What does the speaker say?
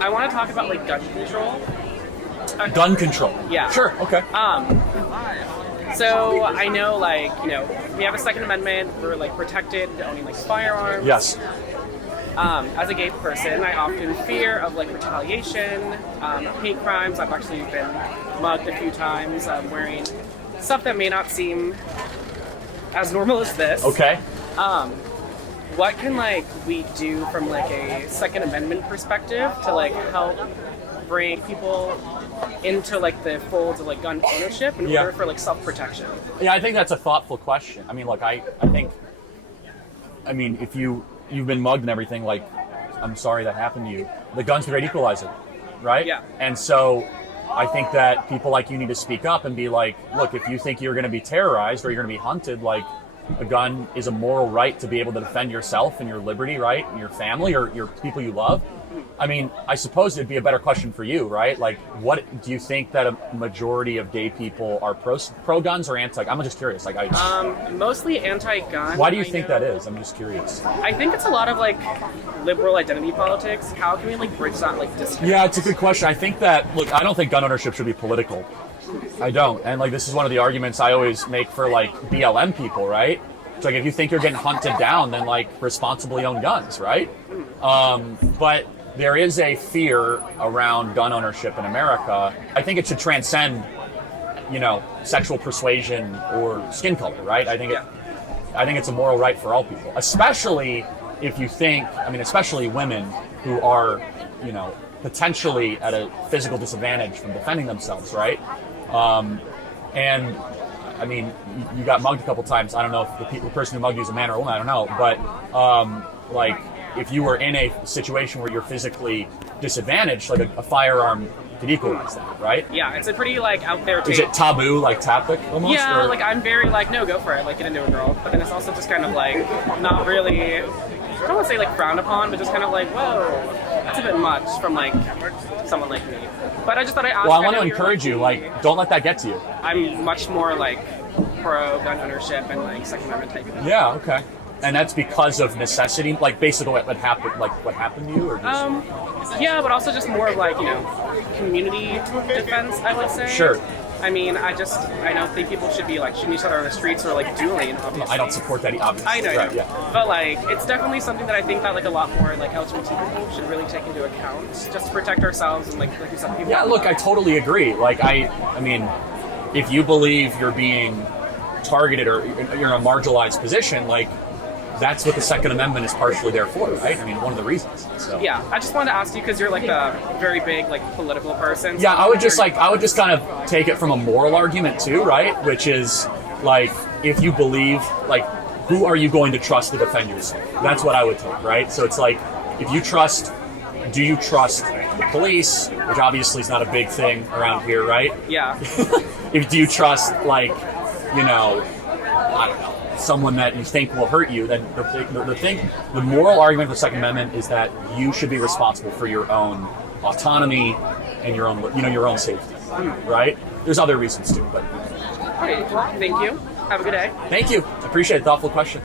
I want to talk about like gun control. Gun control. Yeah. Sure. Okay. So I know, like, we have a Second Amendment. We're like protected to owning like firearms. Yes. As a gay person, I often fear of like retaliation, hate crimes. I've actually been mugged a few times wearing stuff that may not seem as normal as this. Okay. What can like we do from like a Second Amendment perspective to like help bring people into like the folds of like gun ownership in order for like self-protection? Yeah, I think that's a thoughtful question. I mean, look, I think, if you've been mugged and everything, like, I'm sorry that happened to you. The gun's the great equalizer, right? Yeah. And so I think that people like you need to speak up and be like, look, if you think you're going to be terrorized or you're going to be hunted, like, a gun is a moral right to be able to defend yourself and your liberty, right? And your family or your people you love. I mean, I suppose it'd be a better question for you, right? Like, what do you think that a majority of gay people are pro guns or anti? I'm just curious. Like, mostly anti-gun. Why do you think that is? I'm just curious. I think it's a lot of like liberal identity politics. How can we like bridge that like distance? Yeah, it's a good question. I think that, look, I don't think gun ownership should be political. I don't. And like, this is one of the arguments I always make for like BLM people, right? It's like, if you think you're getting hunted down, then like responsibly own guns, right? But there is a fear around gun ownership in America. I think it should transcend, sexual persuasion or skin color, right? I think it's a moral right for all people, especially if you think, especially women who are, potentially at a physical disadvantage from defending themselves, right? And you got mugged a couple times. I don't know if the person who mugged you is a man or a woman, I don't know. But like, if you were in a situation where you're physically disadvantaged, like a firearm could equalize that, right? Yeah, it's a pretty like out there take. Is it taboo, like topic almost? Yeah, like I'm very like, no, go for it, like get into a girl. But then it's also just kind of like not really, I don't want to say like frowned upon, but just kind of like, whoa, that's a bit much from like someone like me. But I just thought I'd ask. Well, I want to encourage you, like, don't let that get to you. I'm much more like pro gun ownership and like Second Amendment type. Yeah, okay. And that's because of necessity, like basically what happened to you, or just... Yeah, but also just more of like community defense, I would say. Sure. I don't think people should be like shooting each other on the streets or like dueling. Obviously. I don't support that, obviously. I know, right, yeah. But like, it's definitely something that I think that like a lot more like LGBT people should really take into account, just to protect ourselves and like you said, people. Yeah, look, I totally agree. Like, if you believe you're being targeted or you're in a marginalized position, like, that's what the Second Amendment is partially there for, right? One of the reasons. So. Yeah, I just wanted to ask you because you're like a very big like political person. So yeah, I would just kind of take it from a moral argument too, right? Which is like, if you believe, like, who are you going to trust to defend yourself? That's what I would take, right? So it's like, do you trust the police, which obviously is not a big thing around here, right? Yeah. Do you trust, like, I don't know, someone that you think will hurt you? Then the moral argument of the Second Amendment is that you should be responsible for your own autonomy and your own safety, right? There's other reasons too, but. Okay, thank you. Have a good day. Thank you. I appreciate it. Thoughtful question.